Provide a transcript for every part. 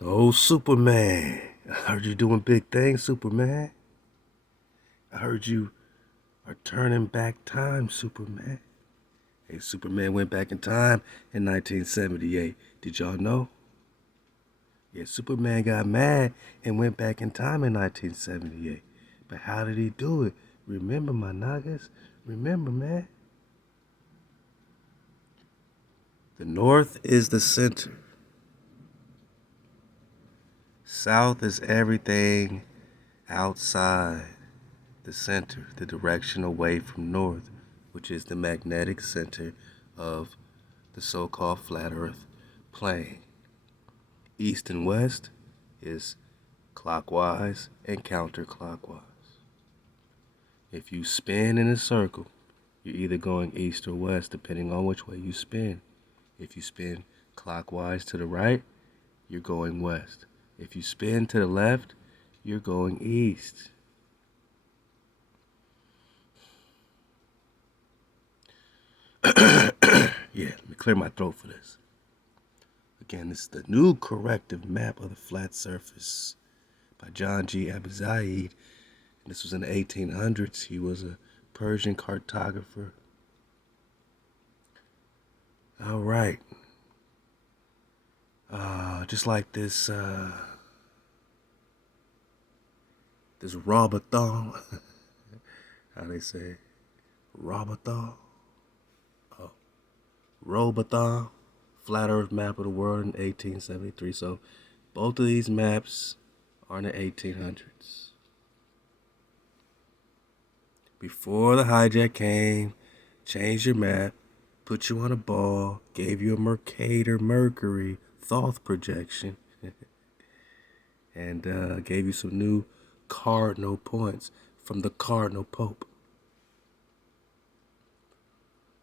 Oh, Superman. I heard you doing big things, Superman. I heard you are turning back time, Superman. Hey, Superman went back in time in 1978. Did y'all know? Yeah, Superman got mad and went back in time in 1978. But how did he do it? Remember, my Nagas? Remember, man. The North is the center. South is everything outside the center, the direction away from north, which is the magnetic center of the so-called flat earth plane. East and west is clockwise and counterclockwise. If you spin in a circle, you're either going east or west depending on which way you spin. If you spin clockwise to the right, you're going west. If you spin to the left, you're going east. Yeah, let me clear my throat for this. Again, this is the new corrective map of the flat surface by John G. Abizaid. This was in the 1800s. He was a Persian cartographer. All right. Just like this Robothon. How they say? Robothon? Oh, Robothon. Flat Earth map of the world in 1873. So both of these maps are in the 1800s. Before the hijack came, changed your map, put you on a ball, gave you a Mercator Mercury Thoth projection, and gave you some new cardinal points from the cardinal pope.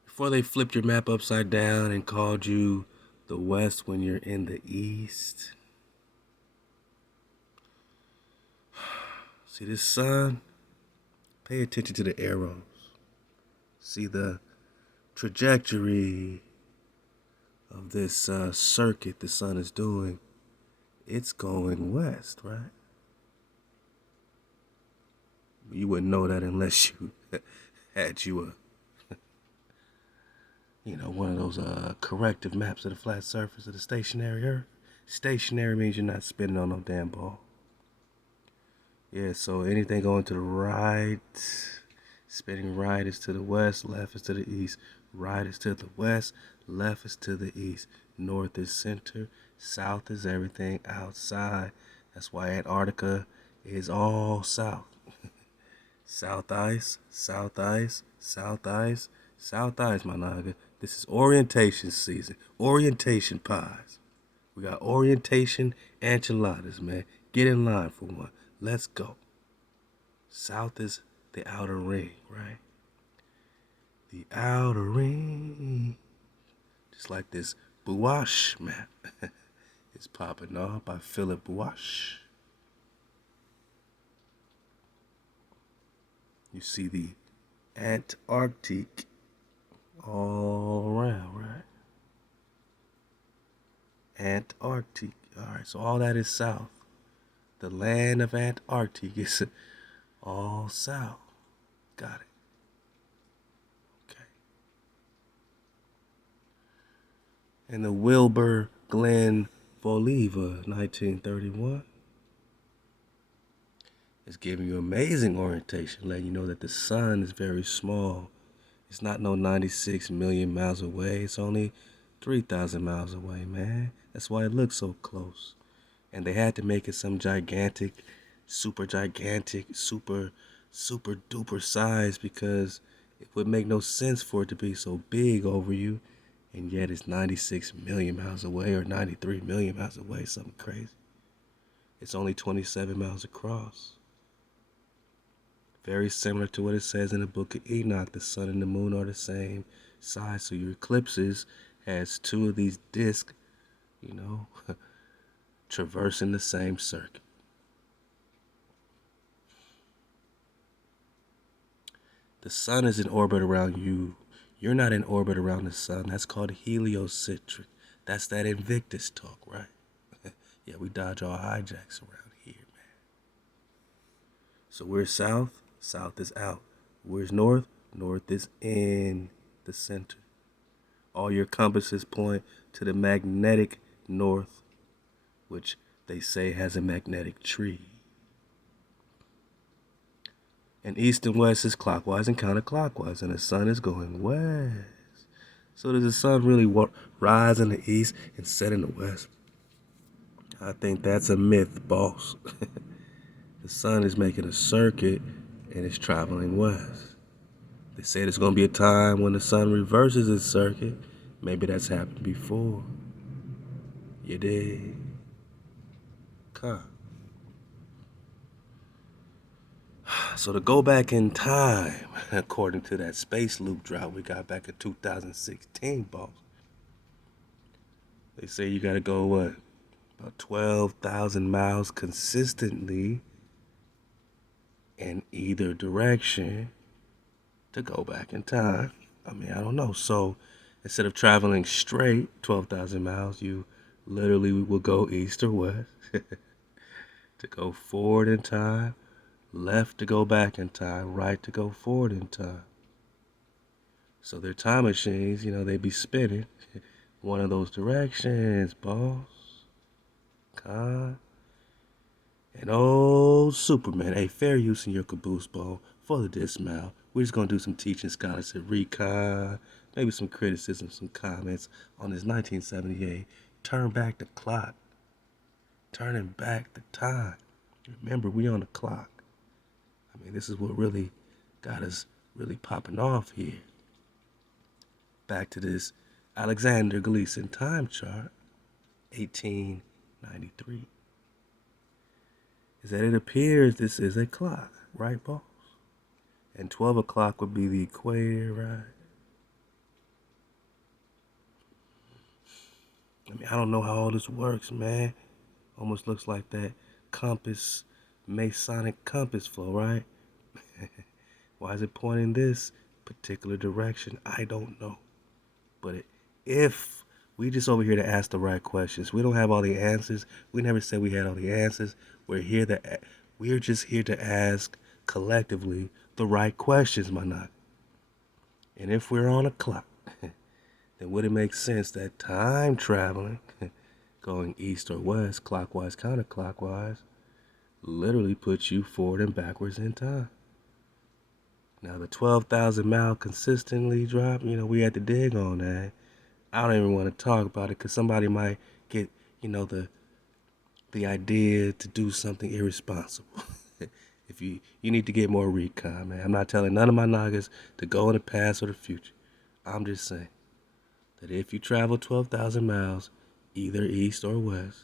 Before they flipped your map upside down and called you the west when you're in the east. See this sun? Pay attention to the arrows. See the trajectory of this circuit the sun is doing. It's going west, right? You wouldn't know that unless you had one of those corrective maps of the flat surface of the stationary Earth. Stationary means you're not spinning on no damn ball. Yeah, so anything going to the right, spinning right is to the west, left is to the east. Right is to the west, left is to the east. North is center, south is everything outside. That's why Antarctica is all south. South ice, south ice, south ice, south ice, my naga. This is orientation season. Orientation pies. We got orientation enchiladas, man. Get in line for one. Let's go. South is the outer ring, right? The outer ring. Just like this Bouache map. It's popping off by Philip Bouache. You see the Antarctic all around, right? Antarctic. All right, so all that is south. The land of Antarctic is all south. Got it. Okay. And the Wilbur Glenn Voliva, 1931, is giving you amazing orientation, letting you know that the sun is very small. It's not no 96 million miles away. It's only 3,000 miles away, man. That's why it looks so close. And they had to make it some gigantic, super duper size because it would make no sense for it to be so big over you, and yet it's 96 million miles away or 93 million miles away, something crazy. It's only 27 miles across. Very similar to what it says in the book of Enoch, the sun and the moon are the same size, so your eclipses has two of these discs, traversing the same circuit. The sun is in orbit around you. You're not in orbit around the sun. That's called heliocentric. That's that Invictus talk, right? Yeah, we dodge all hijacks around here, man. So where's south? South is out. Where's north? North is in the center. All your compasses point to the magnetic north, which they say has a magnetic tree. And east and west is clockwise and counterclockwise, and the sun is going west. So does the sun really rise in the east and set in the west? I think that's a myth, boss. The sun is making a circuit and it's traveling west. They say there's going to be a time when the sun reverses its circuit. Maybe that's happened before. You dig? Huh. So to go back in time, according to that space loop drop we got back in 2016, boss, they say you got to go, what, about 12,000 miles consistently in either direction to go back in time. I mean, I don't know. So instead of traveling straight 12,000 miles, you literally will go east or west to go forward in time, left to go back in time, right to go forward in time. So their time machines, they be spinning one of those directions, boss. God. And old Superman, hey, fair use in your caboose, ball, for the dismount. We're just gonna do some teaching scholarship recon, maybe some criticism, some comments on this 1978. Turn back the clock. Turning back the time. Remember, we on the clock. I mean, this is what really got us really popping off here. Back to this Alexander Gleason time chart, 1893. Is that it appears this is a clock, right, boss? And 12 o'clock would be the equator, right? I mean, I don't know how all this works, man. Almost looks like that compass, Masonic compass flow, right? Why is it pointing this particular direction? I don't know. But if we just over here to ask the right questions, we don't have all the answers. We never said we had all the answers. We're just here to ask collectively the right questions, my knock. And if we're on a clock, then would it make sense that time traveling, going east or west, clockwise, counterclockwise, literally puts you forward and backwards in time? Now the 12,000 mile consistently drop, we had to dig on that. I don't even want to talk about it because somebody might get, the idea to do something irresponsible. If you need to get more recon, man. I'm not telling none of my niggas to go in the past or the future. I'm just saying that if you travel 12,000 miles, either east or west,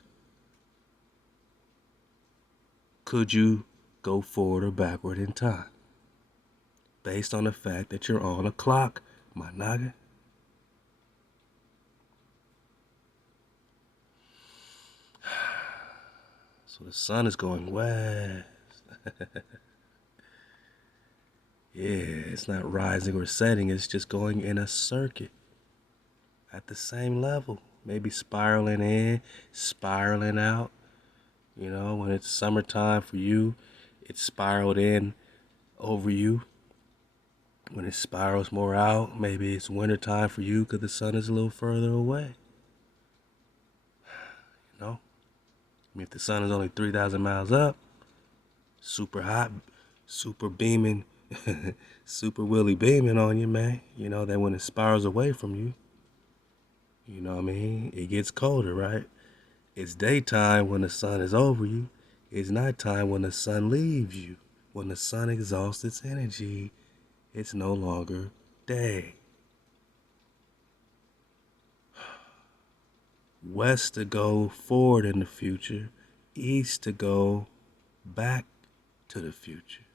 could you go forward or backward in time? Based on the fact that you're on a clock, my nigga. So the sun is going west. Yeah, it's not rising or setting, it's just going in a circuit at the same level. Maybe spiraling in, spiraling out. When it's summertime for you, it spiraled in over you. When it spirals more out, maybe it's wintertime for you because the sun is a little further away. I mean, if the sun is only 3,000 miles up, super hot, super beaming, super willy beaming on you, man. That when it spirals away from you, it gets colder, right? It's daytime when the sun is over you. It's nighttime when the sun leaves you. When the sun exhausts its energy, it's no longer day. West to go forward in the future, east to go back to the future.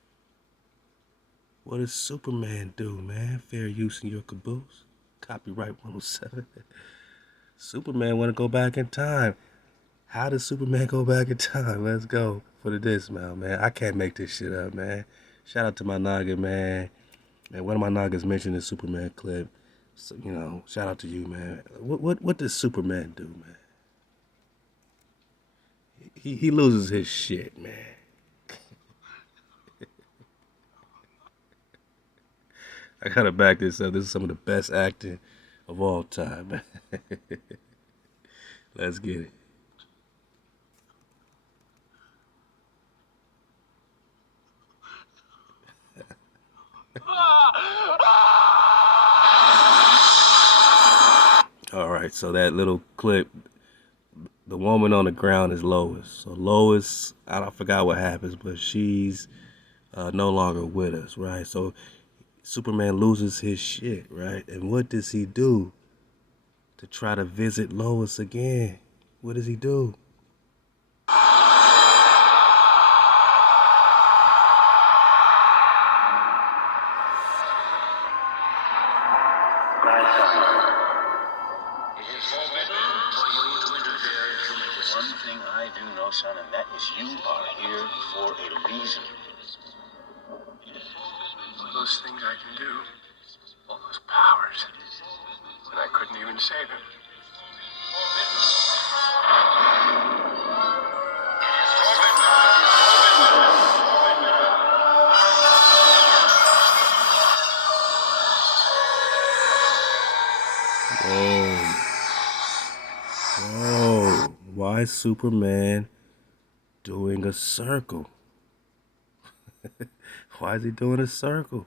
What does Superman do, man? Fair use in your caboose. Copyright 107. Superman want to go back in time. How does Superman go back in time? Let's go for the dismount, man. I can't make this shit up, man. Shout out to my Naga, man. And one of my Nagas mentioned the Superman clip. So, shout out to you, man. What does Superman do, man? he loses his shit, man. I gotta back this up. This is some of the best acting of all time, man. Let's get it. All right, so that little clip, the woman on the ground is Lois. So Lois, I forgot what happens, but she's no longer with us, right? So Superman loses his shit, right? And what does he do to try to visit Lois again? What does he do? It is forbidden for you to interfere with one thing I do know, son, and that is you are here for a reason. All those things I can do, all those powers, and I couldn't even save him. Whoa. Whoa. Why is Superman doing a circle? Why is he doing a circle?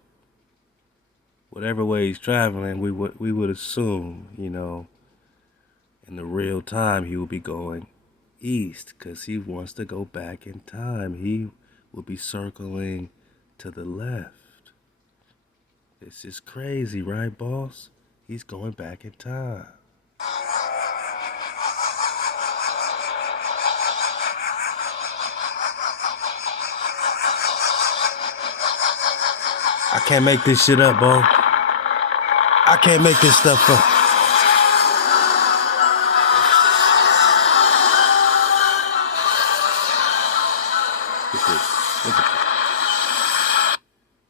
Whatever way he's traveling, we would assume, in the real time he would be going east because he wants to go back in time. He will be circling to the left. This is crazy, right, boss? He's going back in time. I can't make this shit up, bro. I can't make this stuff up. Look at this.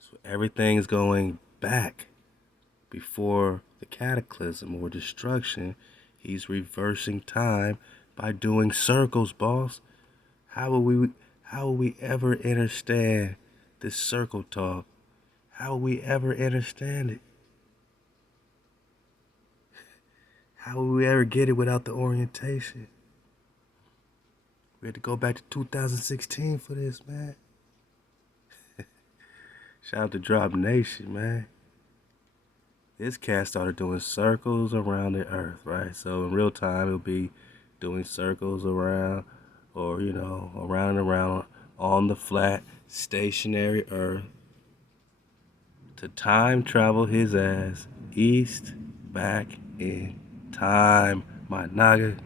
So everything's going back before the cataclysm or destruction. He's reversing time by doing circles, boss. How will we ever understand this circle talk? How will we ever understand it? How will we ever get it without the orientation? We had to go back to 2016 for this, man. Shout out to Drop Nation, man. This cat started doing circles around the earth, right? So in real time, it'll be doing circles around, or, around and around on the flat, stationary earth to time travel his ass east back in time, my nigga.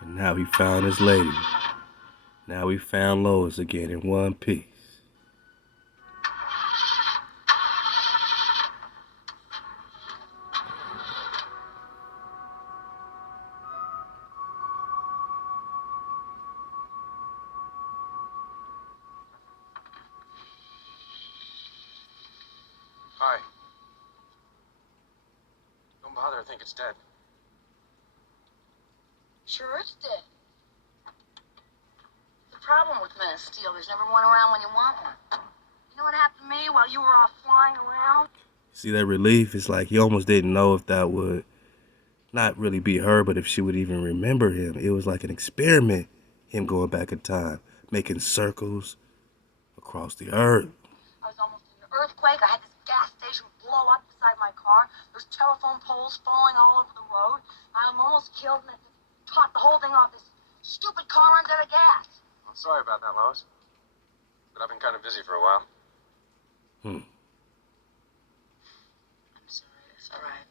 And now he found his lady. Now we found Lois again in one piece. Hi. Don't bother, I think it's dead. Sure it's dead. The problem with Men of Steel, there's never one around when you want one. You know what happened to me while you were off flying around? See that relief? It's like he almost didn't know if that would not really be her, but if she would even remember him. It was like an experiment, him going back in time, making circles across the earth. I was almost in an earthquake. I had this gas station blow up beside my car. There's telephone poles falling all over the road. I'm almost killed, and I top the whole thing off. This stupid car runs out of gas. I'm sorry about that, Lois. But I've been kind of busy for a while. I'm sorry. It's all right.